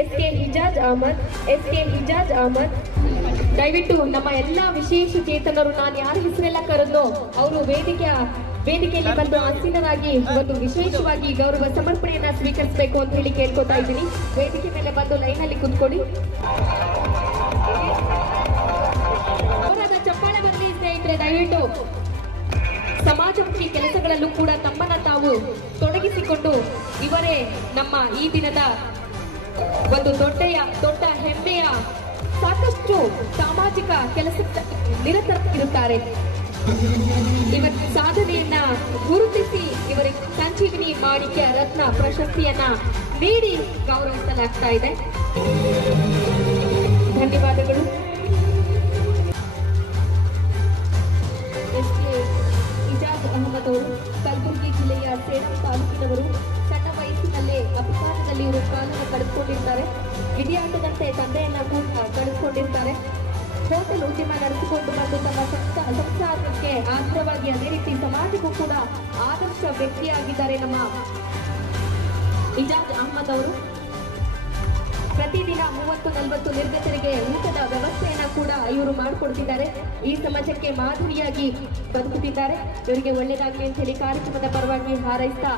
SK. ಹಿಜಾಜ್ Ahmed ದಯವಿಟ್ಟು ನಮ್ಮ ಎಲ್ಲಾ ವಿಶೇಷ ಚೇತನರು ನಾನು ಯಾರ ಹೆಸರೆಲ್ಲ ಕರೆದ್ನೋ ಅವರು ವೇದಿಕೆಯಲ್ಲಿ ಬಂದು ಆಸೀನರಾಗಿ ಒಂದು ವಿಶೇಷವಾಗಿ ಗೌರವ ಸಮರ್ಪಣೆಯನ್ನ ಸ್ವೀಕರಿಸಬೇಕು ಅಂತ ಹೇಳಿ ಕೇಳ್ಕೊತಾ ಇದ್ದೀನಿ. ವೇದಿಕೆ ಮೇಲೆ ಬಂದು ಲೈನ್ ಅಲ್ಲಿ ಕುತ್ಕೊಳ್ಳಿ. ಅವರಾದ ಚಪ್ಪಾಳೆ ಬರಲಿ ಸ್ನೇಹಿತರೆ. ದಯವಿಟ್ಟು ಸಮಾಜಮುಖಿ ಕೆಲಸಗಳಲ್ಲೂ ಕೂಡ ತಮ್ಮನ್ನ ತಾವು ತೊಡಗಿಸಿಕೊಂಡು ಇವರೇ ನಮ್ಮ ಈ ದಿನದ ಒಂದು ದೊಡ್ಡ ಹೆಮ್ಮೆಯ ಸಾಕಷ್ಟು ಸಾಮಾಜಿಕ ಕೆಲಸದ ನಿರತರಾಗಿರುತ್ತಾರೆ. ಇವರ ಸಾಧನೆಯನ್ನ ಗುರುತಿಸಿ ಇವರಿಗೆ ಸಂಜೀವಿನಿ ಮಾಣಿಕ್ಯ ರತ್ನ ಪ್ರಶಸ್ತಿಯನ್ನ ನೀಡಿ ಗೌರವಿಸಲಾಗ್ತಾ ಇದೆ. ಧನ್ಯವಾದಗಳು. ಎಸ್.ಕೆ. ಹಿಜಾಜ್ ಅಹಮದ್ ಅವರು ಕಲಬುರಗಿ ಜಿಲ್ಲೆಯ ಸೇಡಂ ತಾಲೂಕಿನವರು. ಸಣ್ಣ ವಯಸ್ಸಿನಲ್ಲೇ ಅಪಘಾತದಲ್ಲಿ ಇವರು ಕಾಲನ್ನು ಕಳೆದುಕೊಂಡಿರ್ತಾರೆ. ವಿಧಿಯಾಟದಂತೆ ತಂದೆಯನ್ನ ಕೂಡ ಕಳೆದುಕೊಂಡಿರ್ತಾರೆ. ಹೋಟೆಲ್ ಉದ್ಯಮ ನಡೆಸಿಕೊಂಡು ಬಂದು ತಮ್ಮ ಸಂಸಾರಕ್ಕೆ ಆಧಾರವಾಗಿ ಅದೇ ರೀತಿ ಸಮಾಜಕ್ಕೂ ಕೂಡ ಆದರ್ಶ ವ್ಯಕ್ತಿಯಾಗಿದ್ದಾರೆ ನಮ್ಮ ಹಿಜಾಜ್ ಅಹಮದ್ ಅವರು. ಪ್ರತಿದಿನ 30-40 ನಿರ್ಗತರಿಗೆ ಊಟದ ವ್ಯವಸ್ಥೆಯನ್ನ ಕೂಡ ಇವರು ಮಾಡಿಕೊಡ್ತಿದ್ದಾರೆ. ಈ ಸಮಾಜಕ್ಕೆ ಮಾದರಿಯಾಗಿ ಬದುಕುತ್ತಿದ್ದಾರೆ. ಇವರಿಗೆ ಒಳ್ಳೆಯದಾಗಲಿ ಅಂತ ಹೇಳಿ ಕಾರ್ಯಕ್ರಮದ ಪರವಾಗಿ ಹಾರೈಸ್ತಾ